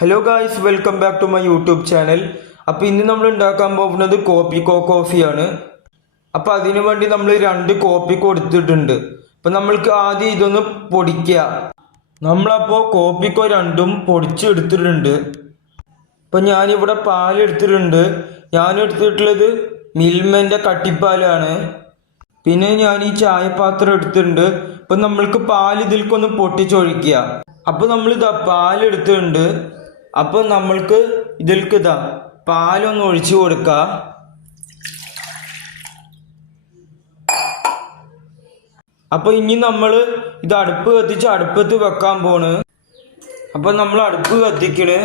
Hello guys, welcome back to my YouTube channel. അപ്പോൾ ഇന്ന് നമ്മൾ ഉണ്ടാക്കാൻ പോകുന്നത് കോഫിയാണ്. അപ്പോൾ അതിനു വേണ്ടി നമ്മൾ 2 കോപ്പി കൊടുത്തിട്ടുണ്ട്. അപ്പോൾ നമ്മൾക്ക് ആദ്യം ഇതൊന്ന് പൊടിക്കുക. നമ്മളപ്പോൾ കോപ്പിക്കോ 2ഉം പൊടിച്ചെടുത്തിട്ടുണ്ട്. അപ്പോൾ ഞാനിവിടെ പാലെടുത്തിട്ടുണ്ട്. ഞാൻ എടുത്തിട്ടുള്ളത് മിൽമൻ്റെ കട്ടിപ്പാലാണ്. പിന്നെ ഞാൻ ഈ ചായപാത്രം എടുത്തിട്ടുണ്ട്. അപ്പം നമ്മൾക്ക് പാൽ ഇതിൽക്കൊന്ന് പൊട്ടിച്ചൊഴിക്കുക. അപ്പോൾ നമ്മളിതാ പാലെടുത്തിട്ടുണ്ട്. അപ്പോൾ നമ്മൾക്ക് ഇതിൽക്ക് പാലൊന്ന് ഒഴിച്ചു കൊടുക്കുക. അപ്പോൾ ഇനി നമ്മൾ ഇത് അടുപ്പ് കത്തിച്ച് അടുപ്പത്ത് വെക്കാൻ പോണ്. അപ്പോൾ നമ്മൾ അടുപ്പ് കത്തിക്കണ്.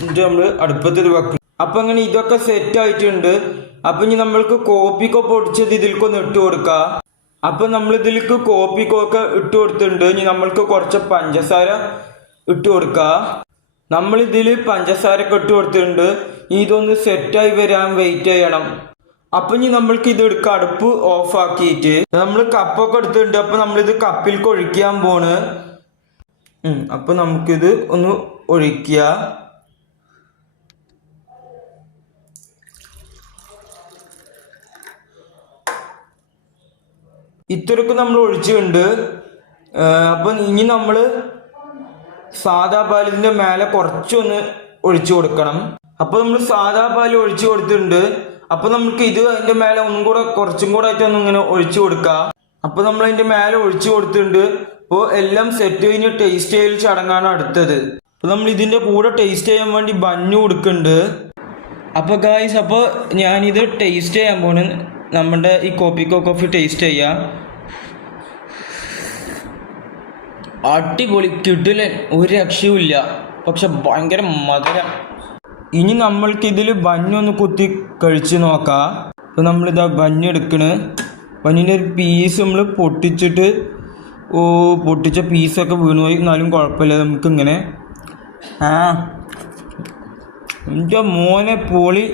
എന്നിട്ട് നമ്മൾ അടുപ്പത്ത് വെക്കണം. അപ്പം അങ്ങനെ ഇതൊക്കെ സെറ്റ് ആയിട്ടുണ്ട്. അപ്പം ഇനി നമ്മൾക്ക് കോപ്പിക്കോ പൊടിച്ചത് ഇതിൽക്കൊന്ന് ഇട്ട് കൊടുക്കുക. അപ്പം നമ്മൾ ഇതിലേക്ക് കോപ്പിക്കൊക്കെ ഇട്ട് കൊടുത്തിട്ടുണ്ട്. ഇനി നമ്മൾക്ക് കുറച്ച് പഞ്ചസാര ഇട്ട് കൊടുക്കുക. നമ്മളിതിൽ പഞ്ചസാരയൊക്കെ ഇട്ട് കൊടുത്തിട്ടുണ്ട്. ഇതൊന്ന് സെറ്റായി വരാൻ വെയിറ്റ് ചെയ്യണം. അപ്പം ഇനി നമ്മൾക്ക് ഇത് എടുക്കുക. അടുപ്പ് ഓഫ് ആക്കിയിട്ട് നമ്മൾ കപ്പൊക്കെ എടുത്തിട്ടുണ്ട്. അപ്പം നമ്മളിത് കപ്പിലേക്ക് ഒഴിക്കാൻ പോണ്. അപ്പം നമുക്കിത് ഒന്ന് ഒഴിക്കുക. ഇത്രയൊക്കെ നമ്മൾ ഒഴിച്ചിട്ടുണ്ട്. അപ്പം ഇനി നമ്മൾ സാദാ പാലിൻ്റെ മേലെ കുറച്ചൊന്ന് ഒഴിച്ചു കൊടുക്കണം. അപ്പോൾ നമ്മൾ സാദാ പാൽ ഒഴിച്ചു കൊടുത്തിട്ടുണ്ട്. അപ്പോൾ നമുക്ക് ഇത് അതിൻ്റെ മേലെ ഒന്നും കൂടെ കുറച്ചും കൂടെ ആയിട്ട് ഇങ്ങനെ ഒഴിച്ചു കൊടുക്കുക. അപ്പോൾ നമ്മൾ അതിൻ്റെ മേലെ ഒഴിച്ചു കൊടുത്തിട്ടുണ്ട്. അപ്പോൾ എല്ലാം സെറ്റ് കഴിഞ്ഞ് ടേസ്റ്റ് ചെയ്യൽ ചടങ്ങാണ് അടുത്തത്. അപ്പോൾ നമ്മൾ ഇതിൻ്റെ കൂടെ ടേസ്റ്റ് ചെയ്യാൻ വേണ്ടി ബന്ന് കൊടുക്കുന്നുണ്ട്. അപ്പോൾ ഗായ്സ്, അപ്പോൾ ഞാനിത് ടേസ്റ്റ് ചെയ്യാൻ പോണ്. നമ്മുടെ ഈ കോഫി ടേസ്റ്റ് ചെയ്യാം. അടിപൊളി, കിടിലൻ, ഒരു രക്ഷയുമില്ല. പക്ഷെ ഭയങ്കര മധുരം. ഇനി നമ്മൾക്കിതിൽ ബന്നൊന്ന് കുത്തി കഴിച്ച് നോക്കാം. അപ്പോൾ നമ്മളിതാ ബന്ന് എടുക്കണ്. ബന്നിൻ്റെ ഒരു പീസ് നമ്മൾ പൊട്ടിച്ചിട്ട് പൊട്ടിച്ച പീസൊക്കെ വീണുപോയി. എന്നാലും കുഴപ്പമില്ല, നമുക്കിങ്ങനെ എൻ്റെ മോനെ പൊളി.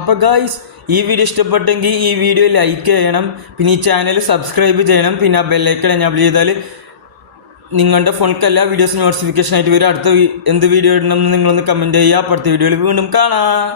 അപ്പോൾ ഗായ്സ്, ഈ വീഡിയോ ഇഷ്ടപ്പെട്ടെങ്കിൽ ഈ വീഡിയോ ലൈക്ക് ചെയ്യണം. പിന്നെ ഈ ചാനൽ സബ്സ്ക്രൈബ് ചെയ്യണം. പിന്നെ ആ ബെല്ലൈക്കൺ എനേബിൾ ചെയ്താൽ നിങ്ങളുടെ ഫോണിലേക്ക് എല്ലാ വീഡിയോസും നോട്ടിഫിക്കേഷൻ ആയിട്ട് വരും. അടുത്ത എന്ത് വീഡിയോ ഇടണമെന്ന് നിങ്ങളൊന്ന് കമൻറ്റ് ചെയ്യുക. അടുത്ത വീഡിയോയിൽ വീണ്ടും കാണാം.